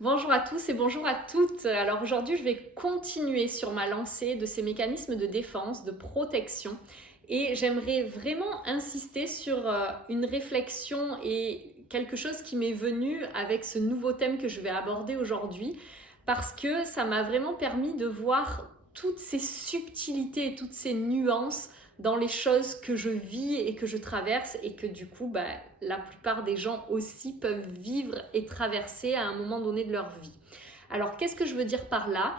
Bonjour à tous et bonjour à toutes. Alors aujourd'hui, je vais continuer sur ma lancée de ces mécanismes de défense, de protection. Et j'aimerais vraiment insister sur une réflexion et quelque chose qui m'est venu avec ce nouveau thème que je vais aborder aujourd'hui, parce que ça m'a vraiment permis de voir toutes ces subtilités et toutes ces nuances dans les choses que je vis et que je traverse et que du coup, la plupart des gens aussi peuvent vivre et traverser à un moment donné de leur vie. Alors, qu'est-ce que je veux dire par là?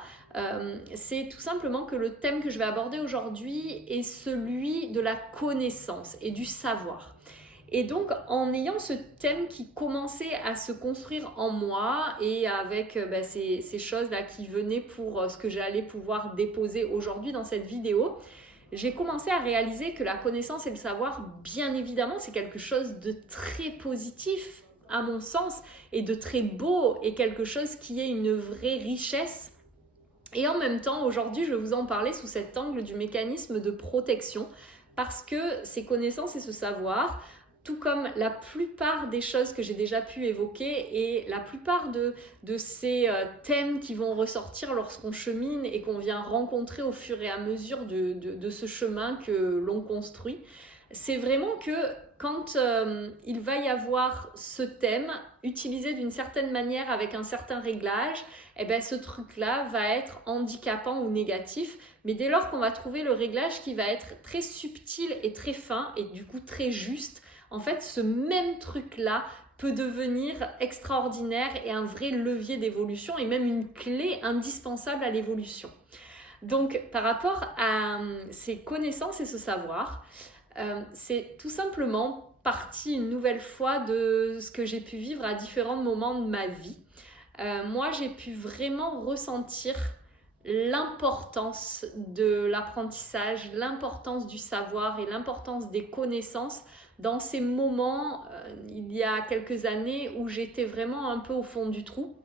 C'est tout simplement que le thème que je vais aborder aujourd'hui est celui de la connaissance et du savoir. Et donc, en ayant ce thème qui commençait à se construire en moi et avec ces choses-là qui venaient pour ce que j'allais pouvoir déposer aujourd'hui dans cette vidéo, j'ai commencé à réaliser que la connaissance et le savoir, bien évidemment, c'est quelque chose de très positif à mon sens et de très beau et quelque chose qui est une vraie richesse. Et en même temps, aujourd'hui, je vais vous en parler sous cet angle du mécanisme de protection parce que ces connaissances et ce savoir, tout comme la plupart des choses que j'ai déjà pu évoquer et la plupart de ces thèmes qui vont ressortir lorsqu'on chemine et qu'on vient rencontrer au fur et à mesure de ce chemin que l'on construit, c'est vraiment que quand il va y avoir ce thème utilisé d'une certaine manière avec un certain réglage, eh ben, ce truc-là va être handicapant ou négatif. Mais dès lors qu'on va trouver le réglage qui va être très subtil et très fin et du coup très juste, en fait, ce même truc-là peut devenir extraordinaire et un vrai levier d'évolution et même une clé indispensable à l'évolution. Donc, par rapport à ces connaissances et ce savoir, c'est tout simplement partie une nouvelle fois de ce que j'ai pu vivre à différents moments de ma vie. Moi, j'ai pu vraiment ressentir l'importance de l'apprentissage, l'importance du savoir et l'importance des connaissances dans ces moments, il y a quelques années, où j'étais vraiment un peu au fond du trou.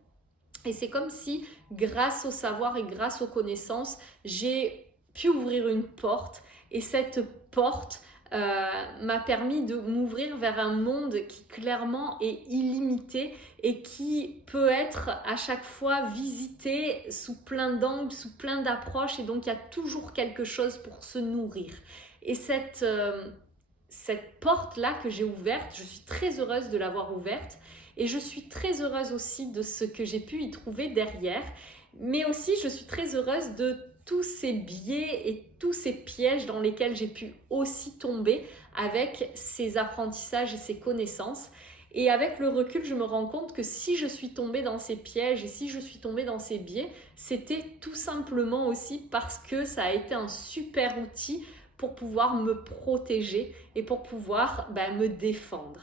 Et c'est comme si, grâce au savoir et grâce aux connaissances, j'ai pu ouvrir une porte. Et cette porte m'a permis de m'ouvrir vers un monde qui clairement est illimité et qui peut être à chaque fois visité sous plein d'angles, sous plein d'approches. Et donc, il y a toujours quelque chose pour se nourrir. Et cette porte-là que j'ai ouverte, je suis très heureuse de l'avoir ouverte. Et je suis très heureuse aussi de ce que j'ai pu y trouver derrière. Mais aussi, je suis très heureuse de tous ces biais et tous ces pièges dans lesquels j'ai pu aussi tomber avec ces apprentissages et ces connaissances. Et avec le recul, je me rends compte que si je suis tombée dans ces pièges et si je suis tombée dans ces biais, c'était tout simplement aussi parce que ça a été un super outil pour pouvoir me protéger et pour pouvoir me défendre.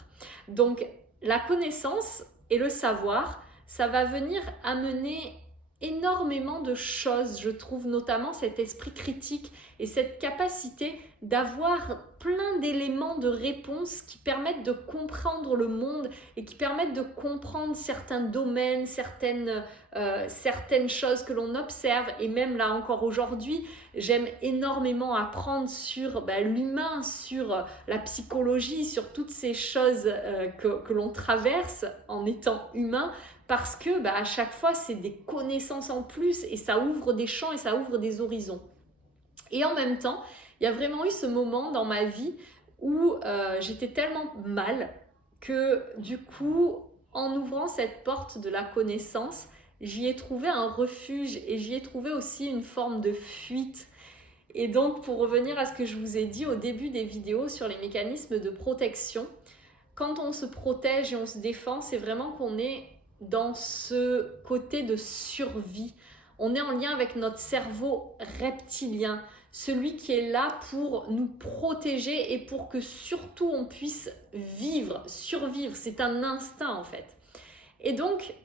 Donc, la connaissance et le savoir, ça va venir amener énormément de choses, je trouve, notamment cet esprit critique et cette capacité d'avoir plein d'éléments de réponse qui permettent de comprendre le monde et qui permettent de comprendre certains domaines, certaines choses que l'on observe. Et même là encore aujourd'hui, j'aime énormément apprendre sur l'humain, sur la psychologie, sur toutes ces choses que l'on traverse en étant humain, parce que à chaque fois, c'est des connaissances en plus et ça ouvre des champs et ça ouvre des horizons. Et en même temps, il y a vraiment eu ce moment dans ma vie où j'étais tellement mal que du coup, en ouvrant cette porte de la connaissance, j'y ai trouvé un refuge et j'y ai trouvé aussi une forme de fuite. Et donc, pour revenir à ce que je vous ai dit au début des vidéos sur les mécanismes de protection, quand on se protège et on se défend, c'est vraiment qu'on est dans ce côté de survie. On est en lien avec notre cerveau reptilien, celui qui est là pour nous protéger et pour que surtout on puisse vivre, survivre. C'est un instinct en fait. Et donc,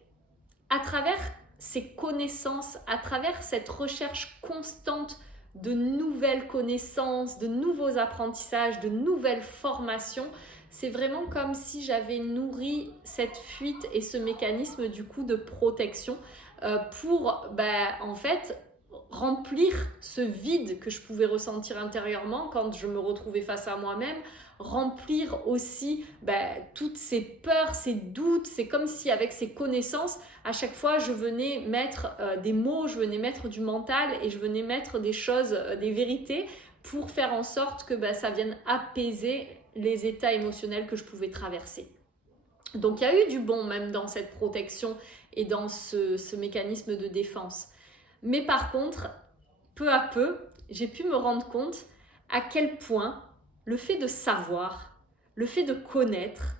à travers ces connaissances, à travers cette recherche constante de nouvelles connaissances, de nouveaux apprentissages, de nouvelles formations, c'est vraiment comme si j'avais nourri cette fuite et ce mécanisme du coup de protection pour en fait remplir ce vide que je pouvais ressentir intérieurement quand je me retrouvais face à moi-même, remplir aussi toutes ces peurs, ces doutes. C'est comme si avec ces connaissances, à chaque fois, je venais mettre des mots, je venais mettre du mental et je venais mettre des choses, des vérités pour faire en sorte que ça vienne apaiser les états émotionnels que je pouvais traverser. Donc il y a eu du bon même dans cette protection et dans ce mécanisme de défense. Mais par contre, peu à peu, j'ai pu me rendre compte à quel point le fait de savoir, le fait de connaître,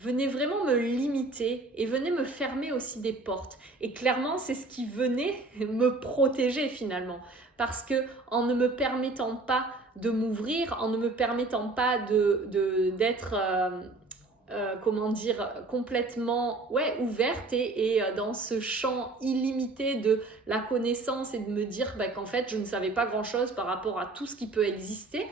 venait vraiment me limiter et venait me fermer aussi des portes. Et clairement, c'est ce qui venait me protéger finalement. Parce que en ne me permettant pas de m'ouvrir, en ne me permettant pas d'être complètement ouverte et dans ce champ illimité de la connaissance et de me dire qu'en fait je ne savais pas grand chose par rapport à tout ce qui peut exister.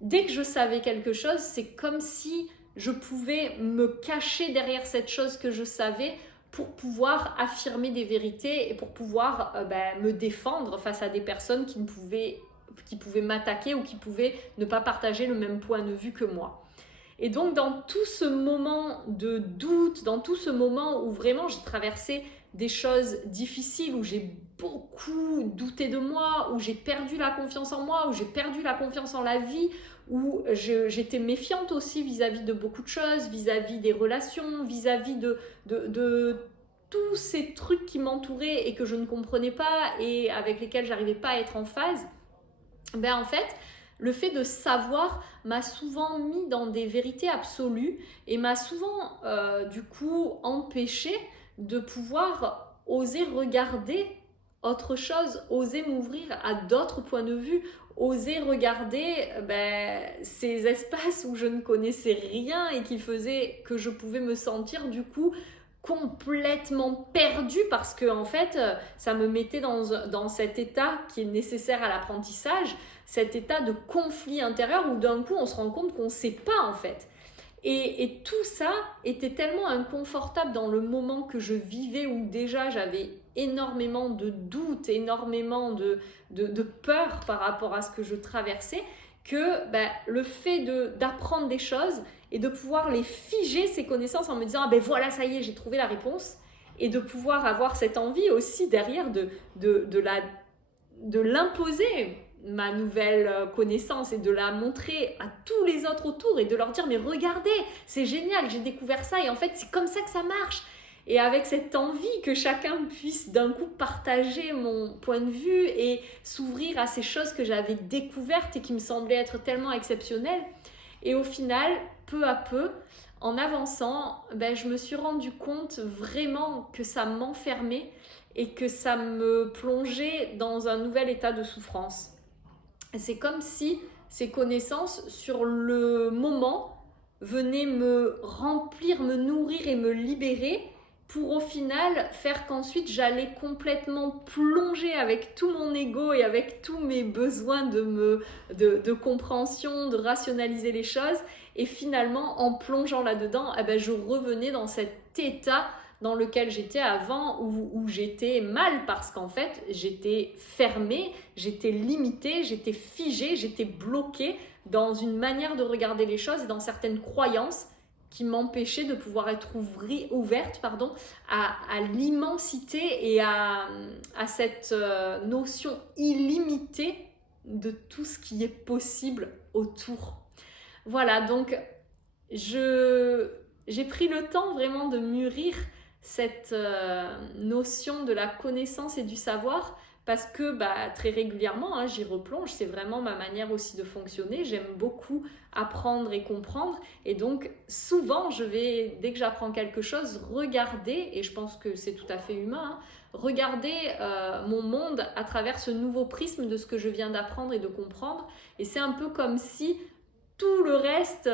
Dès que je savais quelque chose, c'est comme si je pouvais me cacher derrière cette chose que je savais pour pouvoir affirmer des vérités et pour pouvoir me défendre face à des personnes qui pouvaient m'attaquer ou qui pouvaient ne pas partager le même point de vue que moi. Et donc dans tout ce moment de doute, dans tout ce moment où vraiment j'ai traversé des choses difficiles, où j'ai beaucoup douté de moi, où j'ai perdu la confiance en moi, où j'ai perdu la confiance en la vie, où j'étais méfiante aussi vis-à-vis de beaucoup de choses, vis-à-vis des relations, vis-à-vis de tous ces trucs qui m'entouraient et que je ne comprenais pas et avec lesquels j'arrivais pas à être en phase. En fait, le fait de savoir m'a souvent mis dans des vérités absolues et m'a souvent du coup empêché de pouvoir oser regarder autre chose, oser m'ouvrir à d'autres points de vue, oser regarder ces espaces où je ne connaissais rien et qui faisaient que je pouvais me sentir du coup complètement perdue parce que en fait ça me mettait dans cet état qui est nécessaire à l'apprentissage, cet état de conflit intérieur où d'un coup on se rend compte qu'on ne sait pas en fait. Et tout ça était tellement inconfortable dans le moment que je vivais où déjà j'avais énormément de doutes, énormément de peur par rapport à ce que je traversais, que le fait d'apprendre des choses et de pouvoir les figer, ces connaissances, en me disant voilà, ça y est, j'ai trouvé la réponse, et de pouvoir avoir cette envie aussi derrière de l'imposer, ma nouvelle connaissance, et de la montrer à tous les autres autour et de leur dire mais regardez, c'est génial, j'ai découvert ça et en fait c'est comme ça que ça marche. Et avec cette envie que chacun puisse d'un coup partager mon point de vue et s'ouvrir à ces choses que j'avais découvertes et qui me semblaient être tellement exceptionnelles. Et au final, peu à peu, en avançant, je me suis rendu compte vraiment que ça m'enfermait et que ça me plongeait dans un nouvel état de souffrance. C'est comme si ces connaissances, sur le moment, venaient me remplir, me nourrir et me libérer pour au final faire qu'ensuite j'allais complètement plonger avec tout mon ego et avec tous mes besoins de compréhension, de rationaliser les choses. Et finalement, en plongeant là-dedans, je revenais dans cet état dans lequel j'étais avant, où j'étais mal parce qu'en fait, j'étais fermée, j'étais limitée, j'étais figée, j'étais bloquée dans une manière de regarder les choses et dans certaines croyances qui m'empêchaient de pouvoir être ouverte à l'immensité et à cette notion illimitée de tout ce qui est possible autour. Voilà, donc j'ai pris le temps vraiment de mûrir cette notion de la connaissance et du savoir parce que très régulièrement, j'y replonge, c'est vraiment ma manière aussi de fonctionner. J'aime beaucoup apprendre et comprendre et donc souvent je vais, dès que j'apprends quelque chose, regarder, et je pense que c'est tout à fait humain, regarder mon monde à travers ce nouveau prisme de ce que je viens d'apprendre et de comprendre. Et c'est un peu comme si tout le reste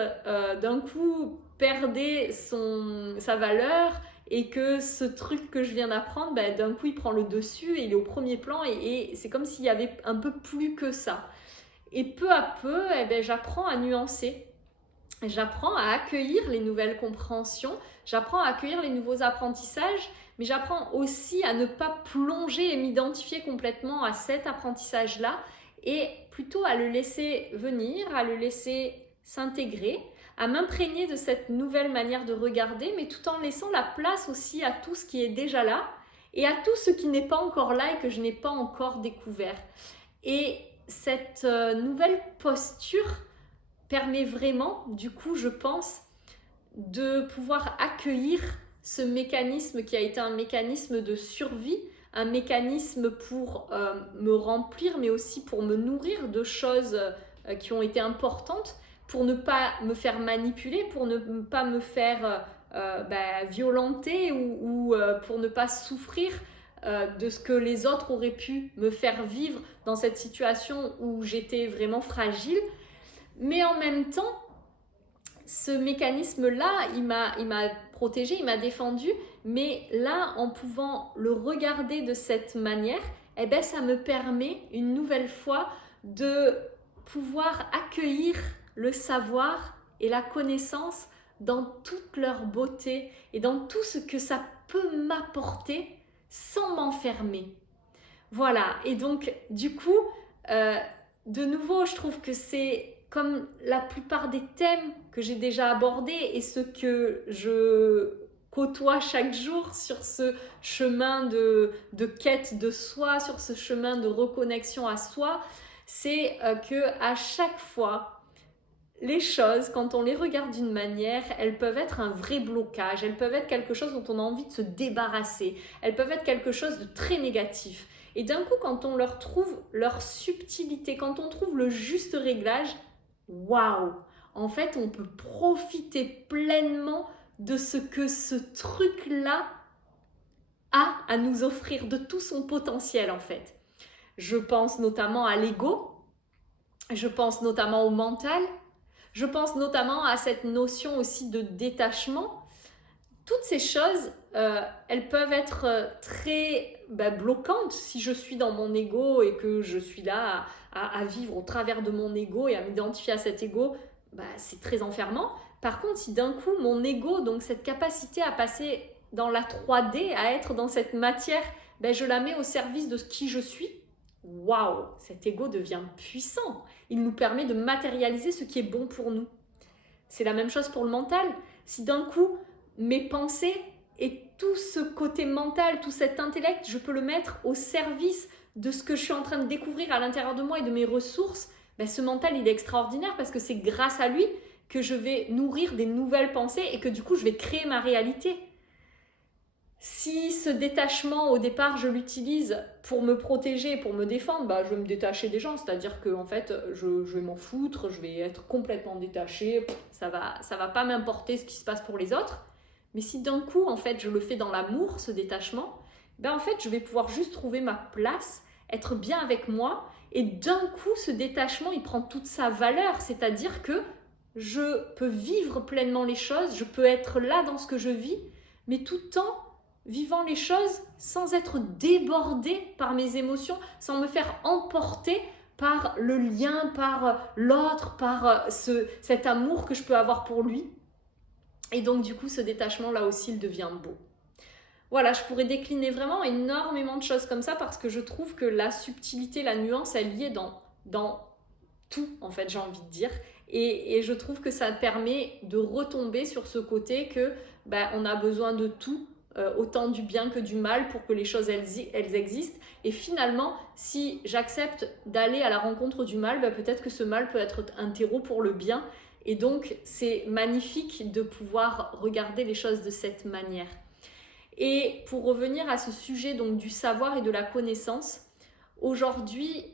d'un coup perdait sa valeur et que ce truc que je viens d'apprendre, d'un coup il prend le dessus et il est au premier plan et c'est comme s'il y avait un peu plus que ça. Et peu à peu, j'apprends à nuancer, j'apprends à accueillir les nouvelles compréhensions, j'apprends à accueillir les nouveaux apprentissages, mais j'apprends aussi à ne pas plonger et m'identifier complètement à cet apprentissage-là et plutôt à le laisser venir, à le laisser s'intégrer, à m'imprégner de cette nouvelle manière de regarder, mais tout en laissant la place aussi à tout ce qui est déjà là et à tout ce qui n'est pas encore là et que je n'ai pas encore découvert. Et cette nouvelle posture permet vraiment, du coup, je pense, de pouvoir accueillir ce mécanisme qui a été un mécanisme de survie, un mécanisme pour me remplir, mais aussi pour me nourrir de choses qui ont été importantes, pour ne pas me faire manipuler, pour ne pas me faire violenter ou pour ne pas souffrir de ce que les autres auraient pu me faire vivre dans cette situation où j'étais vraiment fragile. Mais en même temps, ce mécanisme-là, il m'a protégée, il m'a défendue, mais là, en pouvant le regarder de cette manière, eh ben, ça me permet une nouvelle fois de pouvoir accueillir le savoir et la connaissance dans toute leur beauté et dans tout ce que ça peut m'apporter sans m'enfermer. Voilà, et donc du coup, de nouveau, je trouve que c'est comme la plupart des thèmes que j'ai déjà abordés et ce que je côtoie chaque jour sur ce chemin de quête de soi, sur ce chemin de reconnexion à soi, c'est que à chaque fois, les choses, quand on les regarde d'une manière, elles peuvent être un vrai blocage, elles peuvent être quelque chose dont on a envie de se débarrasser, elles peuvent être quelque chose de très négatif. Et d'un coup, quand on leur trouve leur subtilité, quand on trouve le juste réglage, waouh! En fait, on peut profiter pleinement de ce que ce truc-là a à nous offrir, de tout son potentiel en fait. Je pense notamment à l'ego, je pense notamment au mental, je pense notamment à cette notion aussi de détachement. Toutes ces choses, elles peuvent être très bloquantes si je suis dans mon ego et que je suis là à vivre au travers de mon ego et à m'identifier à cet ego, c'est très enfermant. Par contre, si d'un coup mon ego, donc cette capacité à passer dans la 3D, à être dans cette matière, je la mets au service de qui je suis, waouh, cet ego devient puissant. Il nous permet de matérialiser ce qui est bon pour nous. C'est la même chose pour le mental. Si d'un coup, mes pensées et tout ce côté mental, tout cet intellect, je peux le mettre au service de ce que je suis en train de découvrir à l'intérieur de moi et de mes ressources, ce mental, il est extraordinaire parce que c'est grâce à lui que je vais nourrir des nouvelles pensées et que du coup, je vais créer ma réalité. Si ce détachement, au départ, je l'utilise pour me protéger, pour me défendre, je vais me détacher des gens. C'est-à-dire que en fait, je vais m'en foutre, je vais être complètement détachée. Ça va pas m'importer ce qui se passe pour les autres. Mais si d'un coup, en fait, je le fais dans l'amour, ce détachement, en fait, je vais pouvoir juste trouver ma place, être bien avec moi. Et d'un coup, ce détachement, il prend toute sa valeur. C'est-à-dire que je peux vivre pleinement les choses, je peux être là dans ce que je vis, mais tout en vivant les choses sans être débordée par mes émotions, sans me faire emporter par le lien, par l'autre, par cet amour que je peux avoir pour lui. Et donc du coup, ce détachement là aussi, il devient beau. Voilà, je pourrais décliner vraiment énormément de choses comme ça parce que je trouve que la subtilité, la nuance, elle y est dans tout, en fait, j'ai envie de dire. Et je trouve que ça permet de retomber sur ce côté que on a besoin de tout, autant du bien que du mal pour que les choses elles existent. Et finalement, si j'accepte d'aller à la rencontre du mal, peut-être que ce mal peut être un terreau pour le bien. Et donc, c'est magnifique de pouvoir regarder les choses de cette manière. Et pour revenir à ce sujet donc, du savoir et de la connaissance, aujourd'hui,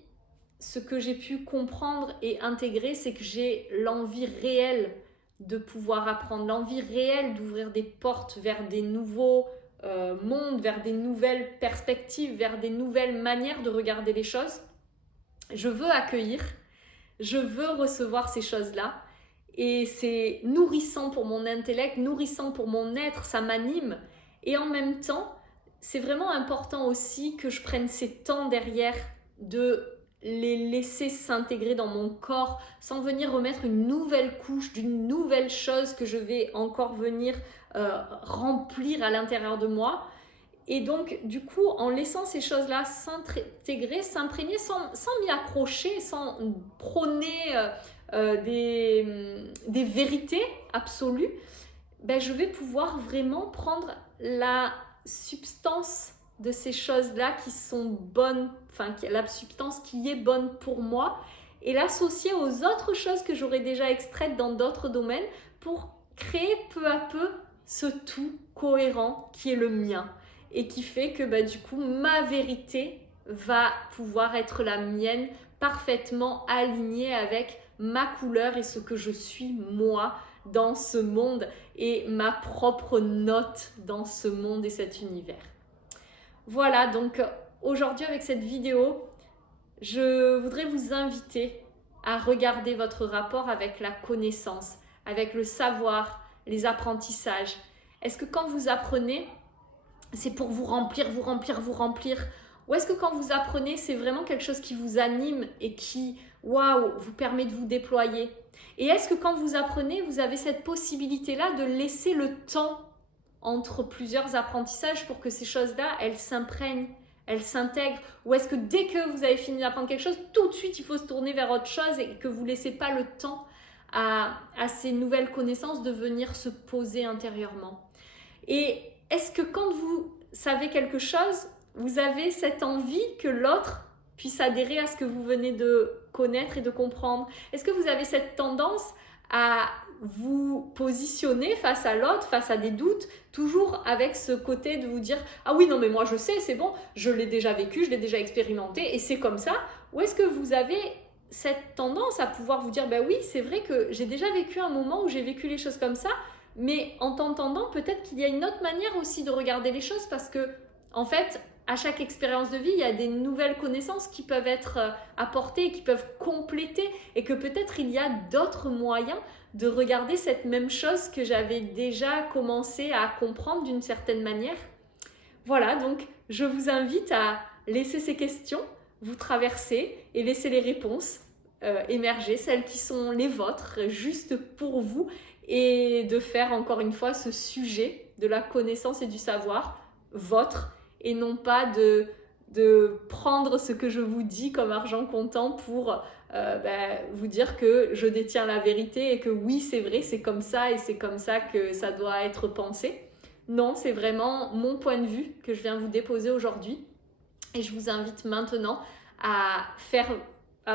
ce que j'ai pu comprendre et intégrer, c'est que j'ai l'envie réelle de pouvoir apprendre, l'envie réelle d'ouvrir des portes vers des nouveaux mondes, vers des nouvelles perspectives, vers des nouvelles manières de regarder les choses. Je veux accueillir, je veux recevoir ces choses-là et c'est nourrissant pour mon intellect, nourrissant pour mon être, ça m'anime. Et en même temps, c'est vraiment important aussi que je prenne ces temps derrière de les laisser s'intégrer dans mon corps sans venir remettre une nouvelle couche d'une nouvelle chose que je vais encore venir remplir à l'intérieur de moi. Et donc, du coup, en laissant ces choses-là s'intégrer, s'imprégner sans m'y accrocher, sans prôner des vérités absolues, ben, je vais pouvoir vraiment prendre la substance de ces choses-là qui sont bonnes, enfin la substance qui est bonne pour moi, et l'associer aux autres choses que j'aurais déjà extraites dans d'autres domaines pour créer peu à peu ce tout cohérent qui est le mien et qui fait que bah, du coup ma vérité va pouvoir être la mienne, parfaitement alignée avec ma couleur et ce que je suis moi dans ce monde et ma propre note dans ce monde et cet univers. Voilà, donc aujourd'hui avec cette vidéo, je voudrais vous inviter à regarder votre rapport avec la connaissance, avec le savoir, les apprentissages. Est-ce que quand vous apprenez, c'est pour vous remplir, vous remplir, vous remplir? Ou est-ce que quand vous apprenez, c'est vraiment quelque chose qui vous anime et qui, waouh, vous permet de vous déployer? Et est-ce que quand vous apprenez, vous avez cette possibilité-là de laisser le temps entre plusieurs apprentissages pour que ces choses-là, elles s'imprègnent, elles s'intègrent? Ou est-ce que dès que vous avez fini d'apprendre quelque chose, tout de suite, il faut se tourner vers autre chose et que vous ne laissez pas le temps à ces nouvelles connaissances de venir se poser intérieurement? Et est-ce que quand vous savez quelque chose, vous avez cette envie que l'autre puisse adhérer à ce que vous venez de connaître et de comprendre? Est-ce que vous avez cette tendance à vous positionner face à l'autre, face à des doutes, toujours avec ce côté de vous dire « Ah oui, non mais moi je sais, c'est bon, je l'ai déjà vécu, je l'ai déjà expérimenté et c'est comme ça ». Ou est-ce que vous avez cette tendance à pouvoir vous dire « Ben oui, c'est vrai que j'ai déjà vécu un moment où j'ai vécu les choses comme ça », mais en t'entendant, peut-être qu'il y a une autre manière aussi de regarder les choses parce que, en fait, à chaque expérience de vie, il y a des nouvelles connaissances qui peuvent être apportées, qui peuvent compléter et que peut-être il y a d'autres moyens de regarder cette même chose que j'avais déjà commencé à comprendre d'une certaine manière. Voilà, donc je vous invite à laisser ces questions vous traverser et laisser les réponses émerger, celles qui sont les vôtres, juste pour vous, et de faire encore une fois ce sujet de la connaissance et du savoir vôtre et non pas de prendre ce que je vous dis comme argent comptant pour vous dire que je détiens la vérité et que oui c'est vrai, c'est comme ça et c'est comme ça que ça doit être pensé. Non, c'est vraiment mon point de vue que je viens vous déposer aujourd'hui et je vous invite maintenant à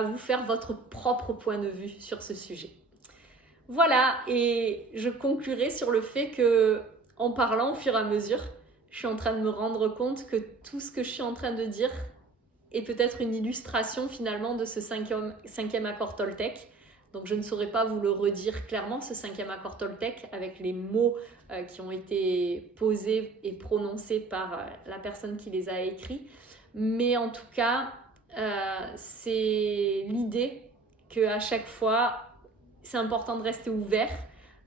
vous faire votre propre point de vue sur ce sujet. Voilà, et je conclurai sur le fait que, en parlant au fur et à mesure, je suis en train de me rendre compte que tout ce que je suis en train de dire est peut-être une illustration finalement de ce cinquième accord Toltec. Donc je ne saurais pas vous le redire clairement, ce cinquième accord Toltec, avec les mots qui ont été posés et prononcés par la personne qui les a écrits. Mais en tout cas, c'est l'idée qu'à chaque fois, c'est important de rester ouvert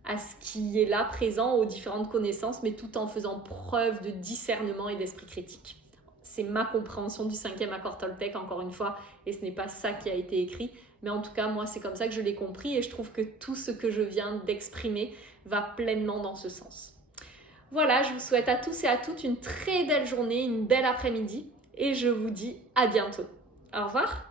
à ce qui est là, présent, aux différentes connaissances, mais tout en faisant preuve de discernement et d'esprit critique. C'est ma compréhension du cinquième accord Toltec, encore une fois, et ce n'est pas ça qui a été écrit, mais en tout cas, moi, c'est comme ça que je l'ai compris, et je trouve que tout ce que je viens d'exprimer va pleinement dans ce sens. Voilà, je vous souhaite à tous et à toutes une très belle journée, une belle après-midi, et je vous dis à bientôt. Au revoir.